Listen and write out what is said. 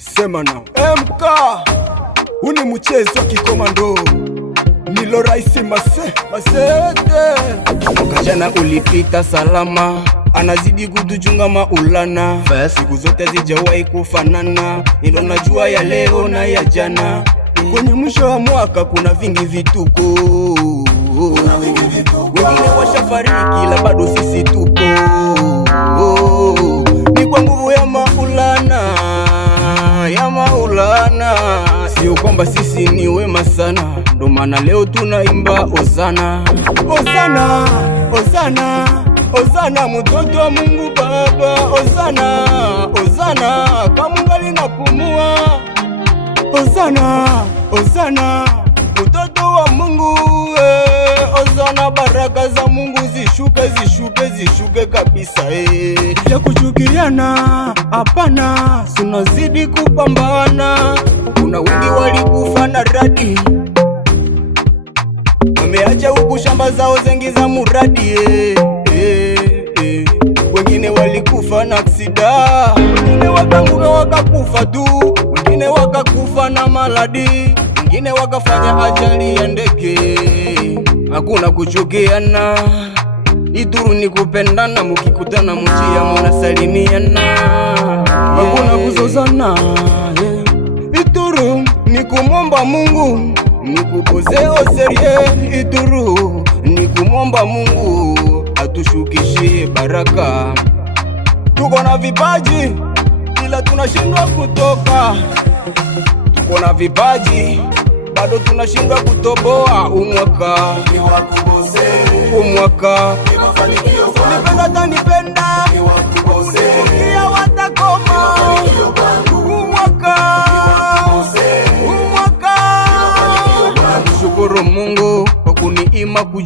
Sema nao MK, uni mchezo wa kikomando, Nilo Raisi Masete. Mwaka jana ulipita salama, anazidi kutuchunga maulana, siku zote zijawahi kufanana, ilo najua ya leo na ya jana. Kwenye mwisho wa mwaka kuna vingi vituko, wengine washafariki la bado sisi tupo. Ni kwa nguvu ya maulana, sio kwamba sisi ni wema sana, ndo maana leo tunaimba Hosana, Hosana, Hosana, Hosana mtoto wa Mungu Baba, Hosana, Hosana kama ngali napumua, Hosana, Hosana mtoto wa Mungu, Hosana baraka za Mungu zishuke, zishuke, zishuke kabisa. Ya kuchukiana hapana, tunazidi kupambana. Kuna wengi walikufa na radi, wameacha huku shamba zao zengi za muradi. Wengine walikufa na aksida, wengine wakanguka wakakufa tu, wengine wakakufa na maladi, wengine wakafanya ajali ya ndege. Hakuna kuchukiana, Ituru ni kupendana, mukikutana mujia munasalimiana. Hakuna kuzozana, Ituru ni kumomba Mungu, ni kupozeo serie. Ituru ni kumomba Mungu atushukishie baraka. Tuko na vipaji ila tunashindwa kutoka, tuko na vipaji bado tunashindwa kutoboa. Umwaka ni wakuboze, umwaka ni mafanikio kwa nipenda tanipenda, ni wakuboze kia watakoma. Umwaka, umwaka, namshukuru Mungu kwa kuniima kujua